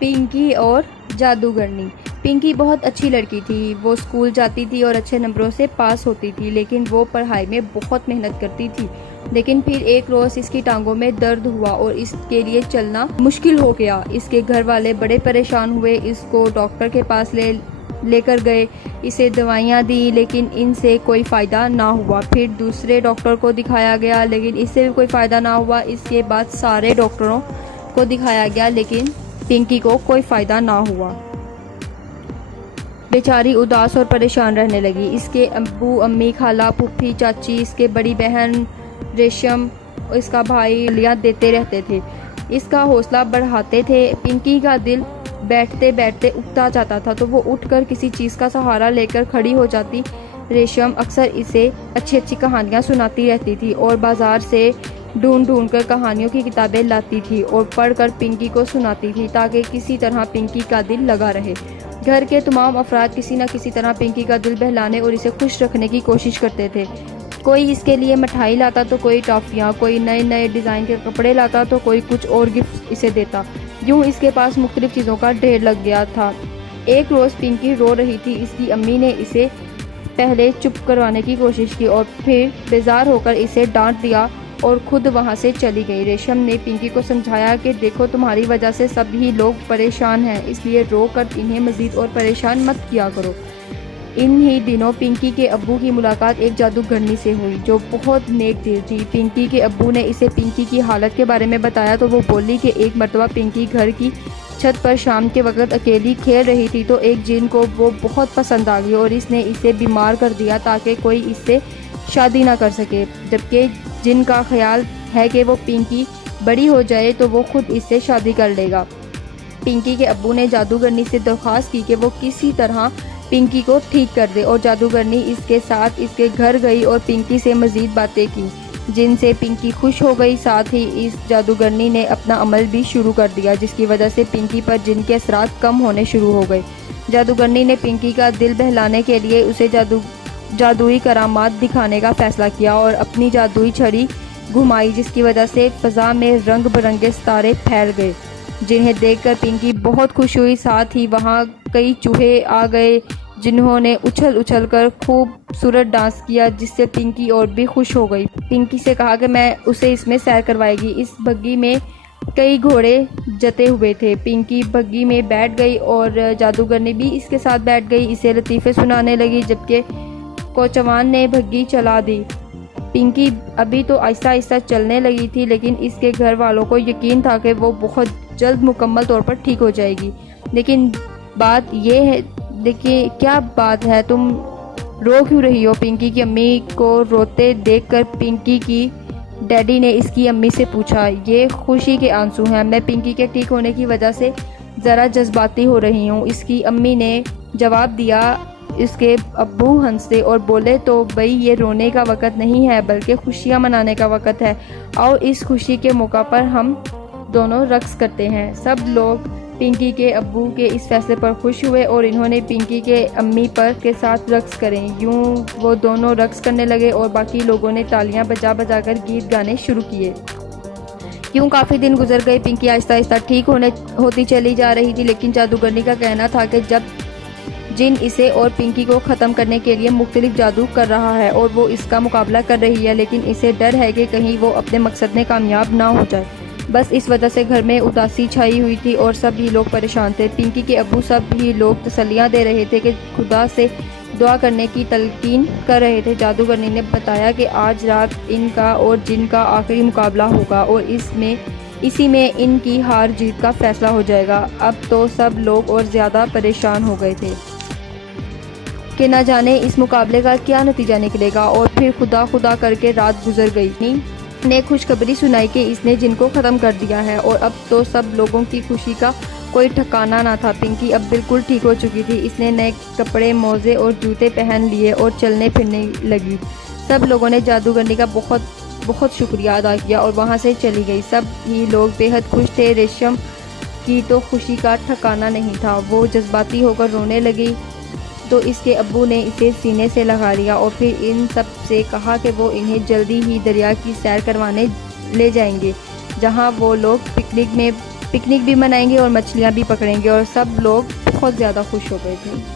पिंकी और जादूगरनी। पिंकी बहुत अच्छी लड़की थी। वो स्कूल जाती थी और अच्छे नंबरों से पास होती थी, लेकिन वो पढ़ाई में बहुत मेहनत करती थी। लेकिन फिर एक रोज़ इसकी टांगों में दर्द हुआ और इसके लिए चलना मुश्किल हो गया। इसके घर वाले बड़े परेशान हुए, इसको डॉक्टर के पास लेकर गए, इसे दवाइयाँ दी, लेकिन इनसे कोई फ़ायदा ना हुआ। फिर दूसरे डॉक्टर को दिखाया गया, लेकिन इससे भी कोई फ़ायदा ना हुआ। इसके बाद सारे डॉक्टरों को दिखाया गया, लेकिन पिंकी को कोई फ़ायदा ना हुआ। बेचारी उदास और परेशान रहने लगी। इसके अब्बू, अम्मी, खाला, फूफी, चाची, इसके बड़ी बहन रेशम, इसका भाई गालियाँ देते रहते थे, इसका हौसला बढ़ाते थे। पिंकी का दिल बैठते बैठते उठता जाता था, तो वो उठकर किसी चीज़ का सहारा लेकर खड़ी हो जाती। रेशम अक्सर इसे अच्छी अच्छी कहानियाँ सुनाती रहती थी और बाज़ार से ढूंढ ढूंढ कर कहानियों की किताबें लाती थी और पढ़कर पिंकी को सुनाती थी, ताकि किसी तरह पिंकी का दिल लगा रहे। घर के तमाम अफराद किसी न किसी तरह पिंकी का दिल बहलाने और इसे खुश रखने की कोशिश करते थे। कोई इसके लिए मिठाई लाता, तो कोई टॉफ़ियाँ, कोई नए नए डिज़ाइन के कपड़े लाता, तो कोई कुछ और गिफ्ट इसे देता। यूँ इसके पास मुख्तलिफ चीज़ों का ढेर लग गया था। एक रोज़ पिंकी रो रही थी। इसकी अम्मी ने इसे पहले चुप करवाने की कोशिश की और फिर बेजार होकर इसे डांट दिया और खुद वहाँ से चली गई। रेशम ने पिंकी को समझाया कि देखो, तुम्हारी वजह से सभी लोग परेशान हैं, इसलिए रो कर इन्हें मज़ीद और परेशान मत किया करो। इन ही दिनों पिंकी के अब्बू की मुलाकात एक जादूगरनी से हुई, जो बहुत नेक दिल थी। पिंकी के अब्बू ने इसे पिंकी की हालत के बारे में बताया, तो वो बोली कि एक मरतबा पिंकी घर की छत पर शाम के वक्त अकेली खेल रही थी, तो एक जिन को वो बहुत पसंद आ गई और इसने इसे बीमार कर दिया ताकि कोई इससे शादी ना कर सके। जबकि जिन का ख्याल है कि वो पिंकी बड़ी हो जाए तो वो खुद इससे शादी कर लेगा। पिंकी के अब्बू ने जादूगरनी से दरख्वास्त की कि वो किसी तरह पिंकी को ठीक कर दे, और जादूगरनी इसके साथ इसके घर गई और पिंकी से मज़ीद बातें की, जिनसे पिंकी खुश हो गई। साथ ही इस जादूगरनी ने अपना अमल भी शुरू कर दिया, जिसकी वजह से पिंकी पर जिन के असरात कम होने शुरू हो गए। जादूगरनी ने पिंकी का दिल बहलाने के लिए उसे जादुई करामात दिखाने का फ़ैसला किया और अपनी जादुई छड़ी घुमाई, जिसकी वजह से फ़ज़ा में रंग बिरंगे सितारे फैल गए, जिन्हें देखकर पिंकी बहुत खुश हुई। साथ ही वहाँ कई चूहे आ गए, जिन्होंने उछल उछल कर खूबसूरत डांस किया, जिससे पिंकी और भी खुश हो गई। पिंकी से कहा कि मैं उसे इसमें सैर करवाएगी। इस बग्गी में कई घोड़े जते हुए थे। पिंकी बग्गी में बैठ गई और जादूगरनी भी इसके साथ बैठ गई, इसे लतीफ़े सुनाने लगी, जबकि कोचवान ने बग्गी चला दी। पिंकी अभी तो आहिस्ता आहिस्ता चलने लगी थी, लेकिन इसके घर वालों को यकीन था कि वो बहुत जल्द मुकम्मल तौर पर ठीक हो जाएगी। लेकिन बात ये है, देखिए क्या बात है, तुम रो क्यों रही हो? पिंकी की अम्मी को रोते देखकर पिंकी की डैडी ने इसकी अम्मी से पूछा। ये खुशी के आंसू हैं, मैं पिंकी के ठीक होने की वजह से ज़रा जज्बाती हो रही हूँ, इसकी अम्मी ने जवाब दिया। इसके अब्बू हंसे और बोले, तो भाई ये रोने का वक़्त नहीं है, बल्कि खुशियाँ मनाने का वक़्त है। और इस खुशी के मौका पर हम दोनों रक्स करते हैं। सब लोग पिंकी के अब्बू के इस फैसले पर खुश हुए और इन्होंने पिंकी के अम्मी पर के साथ रक्स करें। यूँ वो दोनों रक्स करने लगे और बाकी लोगों ने तालियां बजा बजा कर गीत गाने शुरू किए। यूँ काफ़ी दिन गुजर गए। पिंकी आहिस्ता आहिस्ता ठीक होती चली जा रही थी, लेकिन जादूगरनी का कहना था कि जब जिन इसे और पिंकी को ख़त्म करने के लिए मुख्तलिफ जादू कर रहा है और वो इसका मुकाबला कर रही है, लेकिन इसे डर है कि कहीं वो अपने मकसद में कामयाब ना हो जाए। बस इस वजह से घर में उदासी छाई हुई थी और सभी लोग परेशान थे। पिंकी के अब्बू सभी लोग तसल्लियाँ दे रहे थे कि खुदा से दुआ करने की तलकीन कर रहे थे। जादूगरनी ने बताया कि आज रात इनका और जिन का आखिरी मुकाबला होगा और इसी में इनकी हार जीत का फैसला हो जाएगा। अब तो सब लोग और ज़्यादा परेशान हो गए थे कि न जाने इस मुकाबले का क्या नतीजा निकलेगा। और फिर खुदा करके रात गुजर गई। ने खुशखबरी सुनाई कि इसने जिनको ख़त्म कर दिया है और अब तो सब लोगों की खुशी का कोई ठिकाना ना था। पिंकी अब बिल्कुल ठीक हो चुकी थी। इसने नए कपड़े, मोज़े और जूते पहन लिए और चलने फिरने लगी। सब लोगों ने जादूगरनी का बहुत बहुत शुक्रिया अदा किया और वहाँ से चली गई। सब ही लोग बेहद खुश थे। रेशम की तो खुशी का ठिकाना नहीं था, वो जज्बाती होकर रोने लगी। तो इसके अब्बू ने इसे सीने से लगा लिया और फिर इन सब से कहा कि वो इन्हें जल्दी ही दरिया की सैर करवाने ले जाएंगे, जहां वो लोग पिकनिक में पिकनिक भी मनाएंगे और मछलियाँ भी पकड़ेंगे। और सब लोग बहुत ज़्यादा खुश हो गए थे।